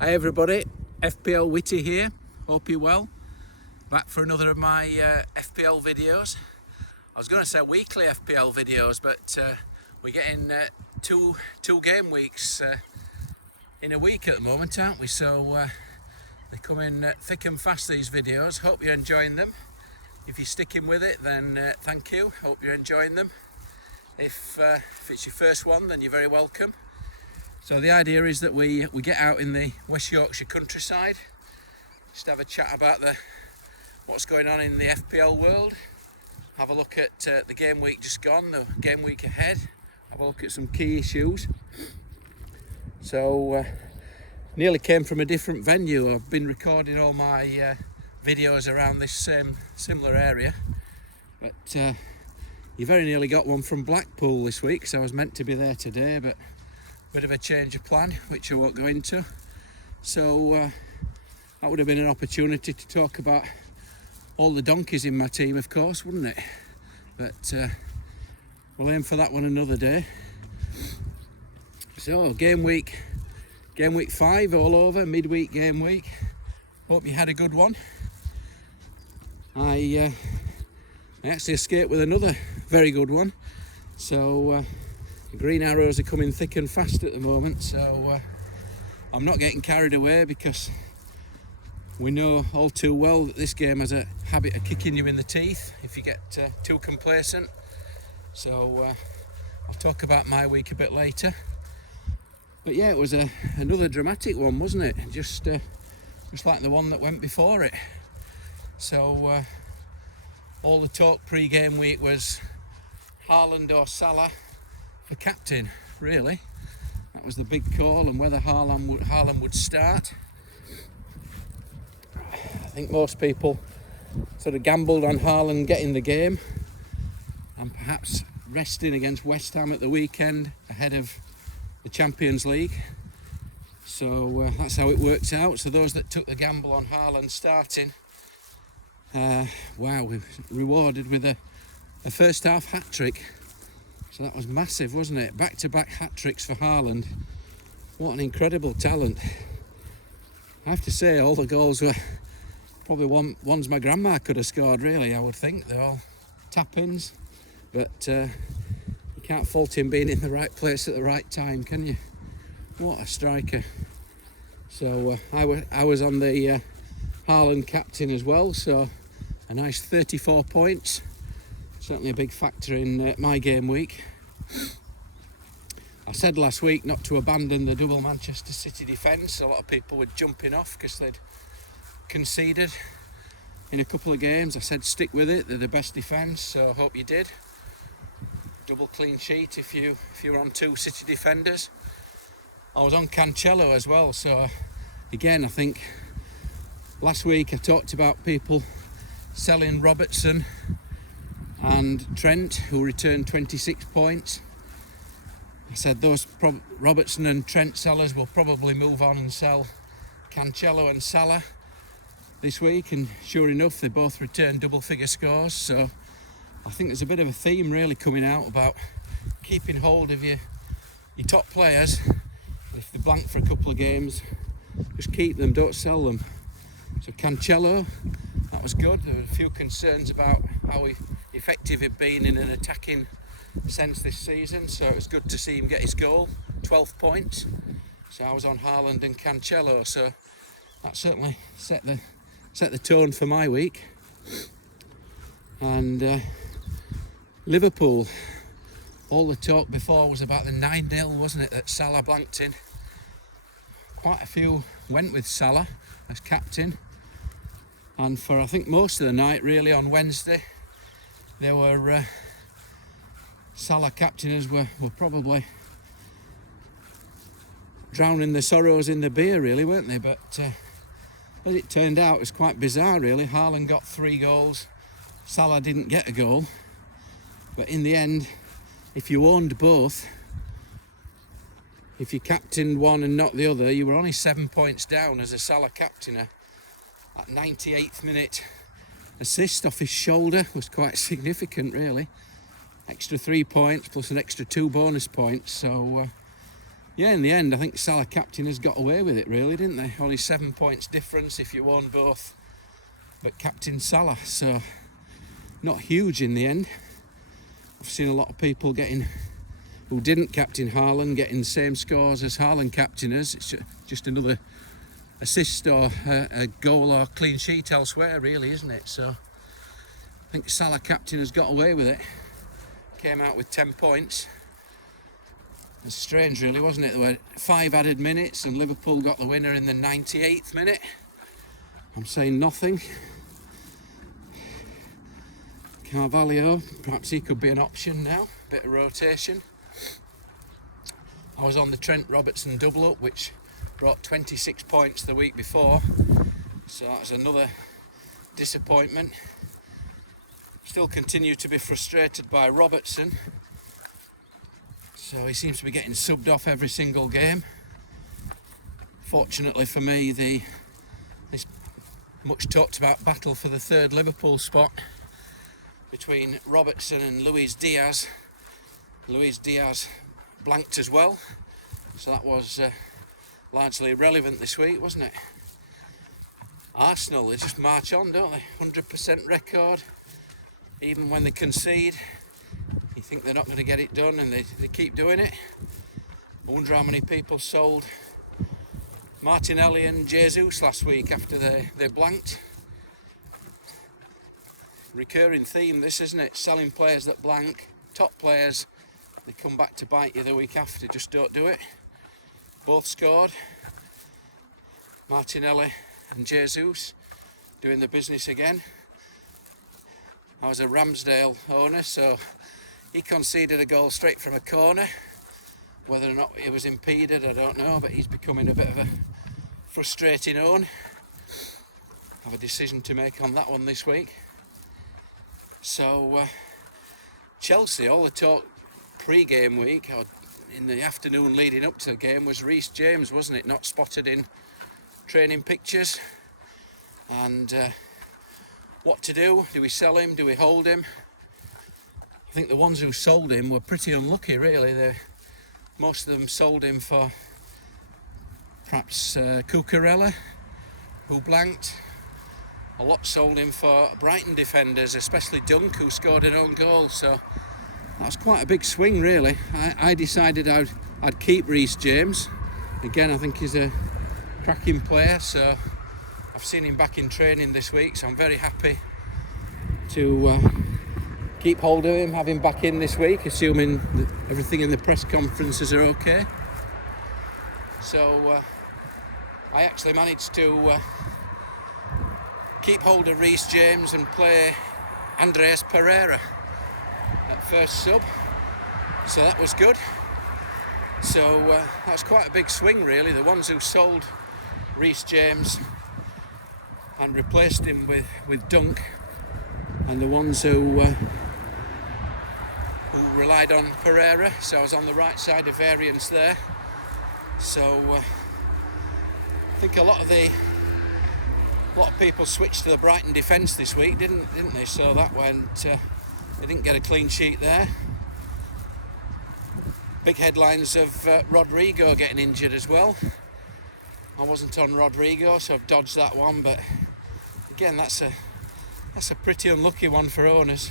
Hi everybody, FPL Witty here, hope you're well. Back for another of my FPL videos. I was going to say weekly FPL videos, but we're getting two game weeks in a week at the moment, aren't we? So they're coming thick and fast, these videos. Hope you're enjoying them. If you're sticking with it, then thank you, hope you're enjoying them. If it's your first one, then you're very welcome. So the idea is that we get out in the West Yorkshire countryside, just have a chat about what's going on in the FPL world, have a look at the game week just gone, the game week ahead, have a look at some key issues. So nearly came from a different venue. I've been recording all my videos around this similar area, but you very nearly got one from Blackpool this week, so I was meant to be there today, but bit of a change of plan, which I won't go into. So that would have been an opportunity to talk about all the donkeys in my team, of course, wouldn't it? But we'll aim for that one another day. So game week 5 all over, midweek game week. Hope you had a good one. I actually escaped with another very good one. So the green arrows are coming thick and fast at the moment, so I'm not getting carried away, because we know all too well that this game has a habit of kicking you in the teeth if you get too complacent. So I'll talk about my week a bit later. But yeah, it was another dramatic one, wasn't it? Just like the one that went before it. So all the talk pre-game week was Haaland or Salah for captain, really. That was the big call, and whether Haaland would start. I think most people sort of gambled on Haaland getting the game and perhaps resting against West Ham at the weekend ahead of the Champions League. So that's how it worked out. So those that took the gamble on Haaland starting, wow, we were rewarded with a first half hat-trick. So that was massive, wasn't it? Back-to-back hat-tricks for Haaland. What an incredible talent. I have to say, all the goals were probably ones my grandma could have scored, really, I would think. They're all tap-ins. But you can't fault him being in the right place at the right time, can you? What a striker. So I was on the Haaland captain as well, so a nice 34 points. Certainly a big factor in my game week. I said last week not to abandon the double Manchester City defence. A lot of people were jumping off because they'd conceded in a couple of games. I said stick with it, they're the best defence, so I hope you did. Double clean sheet if you're on 2 City defenders. I was on Cancelo as well, so again, I think last week I talked about people selling Robertson and Trent, who returned 26 points. I said those Robertson and Trent sellers will probably move on and sell Cancelo and Salah this week, and sure enough they both returned double figure scores. So I think there's a bit of a theme really coming out about keeping hold of your top players. If they're blank for a couple of games, just keep them, don't sell them. So Cancelo, that was good. There were a few concerns about how effective he'd been in an attacking sense this season, so it was good to see him get his goal, 12 points. So I was on Haaland and Cancelo, so that certainly set the tone for my week. And Liverpool, all the talk before was about the 9-0, wasn't it, that Salah blanked in. Quite a few went with Salah as captain, and for I think most of the night really on Wednesday there were Salah captainers were probably drowning their sorrows in the beer, really, weren't they? But as it turned out, it was quite bizarre, really. Haaland got 3 goals, Salah didn't get a goal. But in the end, if you owned both, if you captained one and not the other, you were only 7 points down as a Salah captainer. That 98th minute assist off his shoulder was quite significant, really. Extra 3 points plus an extra 2 bonus points. So Yeah, in the end, I think Salah captain has got away with it, really, didn't they? Only 7 points difference if you won both, but captain Salah, so not huge in the end. I've seen a lot of people who didn't captain Haaland getting the same scores as Haaland captainers. It's just another assist or a goal or clean sheet elsewhere, really, isn't it? So I think Salah captain has got away with it. Came out with 10 points. It's strange, really, wasn't it? There were 5 added minutes and Liverpool got the winner in the 98th minute. I'm saying nothing. Carvalho, perhaps he could be an option now. Bit of rotation. I was on the Trent Robertson double up, which brought 26 points the week before. So that was another disappointment. Still continue to be frustrated by Robertson. So he seems to be getting subbed off every single game. Fortunately for me, this much talked about battle for the third Liverpool spot between Robertson and Luis Diaz. Luis Diaz blanked as well, so that was largely irrelevant this week, wasn't it? Arsenal, they just march on, don't they? 100% record, even when they concede. You think they're not going to get it done, and they keep doing it. I wonder how many people sold Martinelli and Jesus last week after they blanked. Recurring theme this, isn't it? Selling players that blank, top players, they come back to bite you the week after, just don't do it. Both scored. Martinelli and Jesus doing the business again. I was a Ramsdale owner, so he conceded a goal straight from a corner. Whether or not it was impeded, I don't know, but he's becoming a bit of a frustrating own. I have a decision to make on that one this week. So Chelsea, all the talk pre-game week or in the afternoon leading up to the game was Reece James, wasn't it? Not spotted in training pictures. And what to do? Do we sell him? Do we hold him? I think the ones who sold him were pretty unlucky, really. Most of them sold him for perhaps Cucurella, who blanked. A lot sold him for Brighton defenders, especially Dunk, who scored an own goal. So that was quite a big swing, really. I decided I'd keep Reece James. Again, I think he's a cracking player, so I've seen him back in training this week, so I'm very happy to keep hold of him, have him back in this week, assuming that everything in the press conferences are okay. So I actually managed to keep hold of Reece James and play Andreas Pereira at first sub, so that was good. So that's quite a big swing, really. The ones who sold Reece James and replaced him with Dunk, and the ones who relied on Pereira, so I was on the right side of variance there. So I think a lot of people switched to the Brighton defence this week, didn't they? So that went, they didn't get a clean sheet there. Big headlines of Rodrigo getting injured as well. I wasn't on Rodrigo, so I've dodged that one, but again, that's a pretty unlucky one for owners.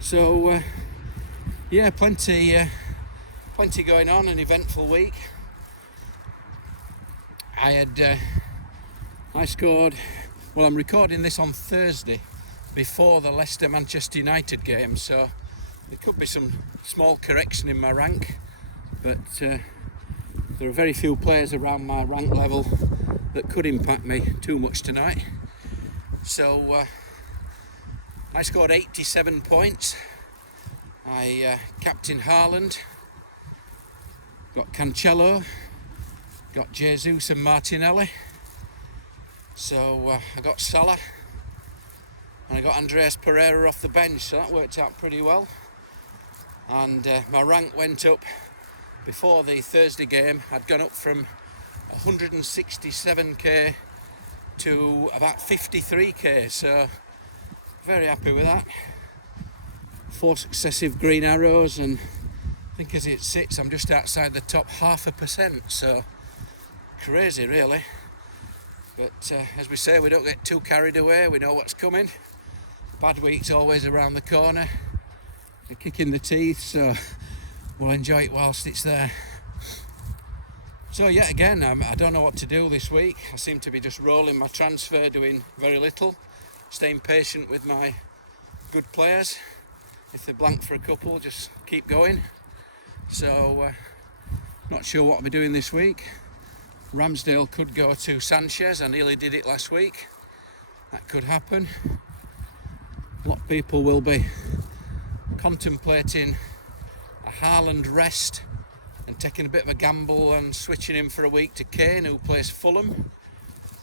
So yeah, plenty going on, an eventful week. I scored, well, I'm recording this on Thursday before the Leicester-Manchester United game, so there could be some small correction in my rank, but there are very few players around my rank level that could impact me too much tonight. So I scored 87 points. I captained Haaland, got Cancelo, got Jesus and Martinelli. So I got Salah and I got Andreas Pereira off the bench, so that worked out pretty well. And my rank went up before the Thursday game. I'd gone up from 167k to about 53k, so very happy with that. 4 successive green arrows and I think as it sits, I'm just outside the top 0.5%, so crazy really. But as we say, we don't get too carried away, we know what's coming. Bad week's always around the corner, a kick in the teeth, so we'll enjoy it whilst it's there. So yet again, I don't know what to do this week. I seem to be just rolling my transfer, doing very little, staying patient with my good players. If they're blank for a couple, just keep going. So not sure what I'll be doing this week. Ramsdale could go to Sanchez. I nearly did it last week. That could happen. A lot of people will be contemplating a Haaland rest and taking a bit of a gamble and switching him for a week to Kane, who plays Fulham.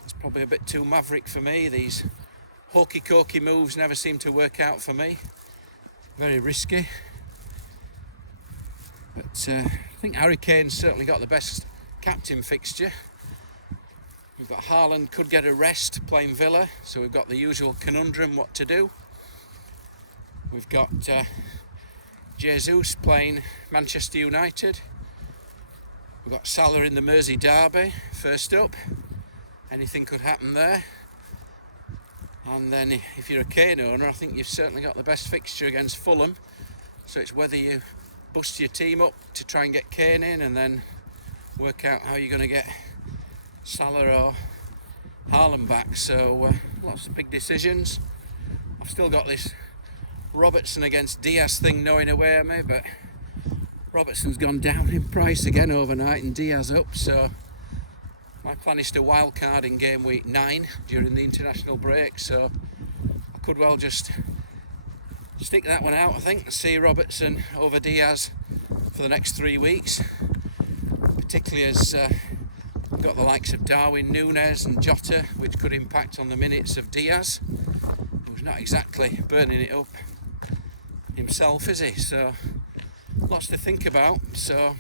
It's probably a bit too maverick for me. These hokey-cokey moves never seem to work out for me. Very risky. But I think Harry Kane's certainly got the best captain fixture. We've got Haaland could get a rest playing Villa, so we've got the usual conundrum what to do. We've got Jesus playing Manchester United. We've got Salah in the Mersey derby first up. Anything could happen there. And then if you're a Kane owner, I think you've certainly got the best fixture against Fulham. So it's whether you bust your team up to try and get Kane in and then work out how you're going to get Salah or Haaland back. So lots of big decisions. I've still got this Robertson against Diaz thing gnawing away at me, but Robertson's gone down in price again overnight and Diaz up, so my plan is to wildcard in game week 9 during the international break, so I could well just stick that one out, I think, and see Robertson over Diaz for the next 3 weeks, particularly as we've got the likes of Darwin Núñez and Jota, which could impact on the minutes of Diaz, who's not exactly burning it up himself, is he? So lots to think about. So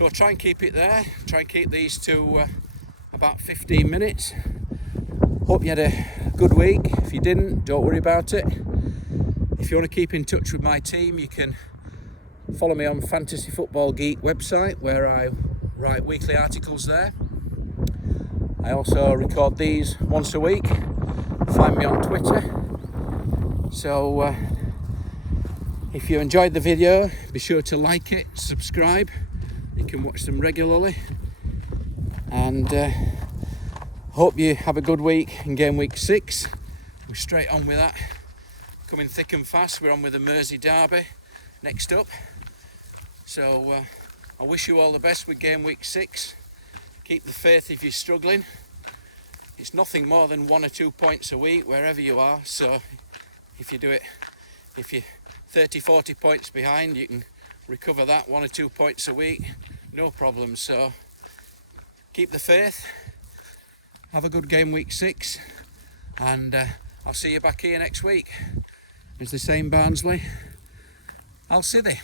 I'll try and keep it there, try and keep these to about 15 minutes. Hope you had a good week. If you didn't, don't worry about it. If you want to keep in touch with my team, you can follow me on Fantasy Football Geek website, where I write weekly articles there. I also record these once a week. Find me on Twitter. So if you enjoyed the video, be sure to like it, subscribe. You can watch them regularly. And hope you have a good week in game week 6. We're straight on with that. Coming thick and fast. We're on with the Mersey derby next up. So I wish you all the best with game week 6. Keep the faith if you're struggling. It's nothing more than 1 or 2 points a week wherever you are. So if you do it, if you're 30-40 points behind, you can recover that 1 or 2 points a week, no problem. So keep the faith, have a good game week 6, and I'll see you back here next week. As they say in Barnsley, I'll see thee.